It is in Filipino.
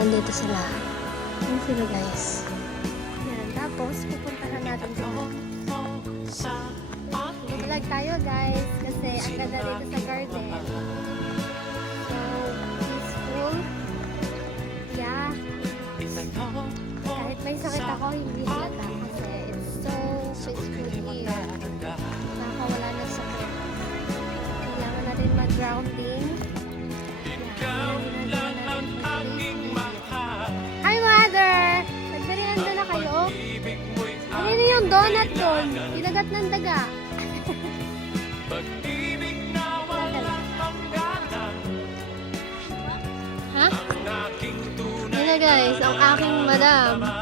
nandito sila. Yan sila guys. Yan, tapos pupuntahan natin sila. Vlog tayo guys kasi ang ganda dito sa garden. So, peaceful. Yeah. Kahit may sakit ako, hindi halata kasi it's so peaceful here. Nakakawala ng sakit. Kailangan natin mag-grounding. Hi mother! Nagmerienda na kayo? Ano yun yung donut doon? Kinagat ng daga. Ha? Yan na guys, ang aking madam.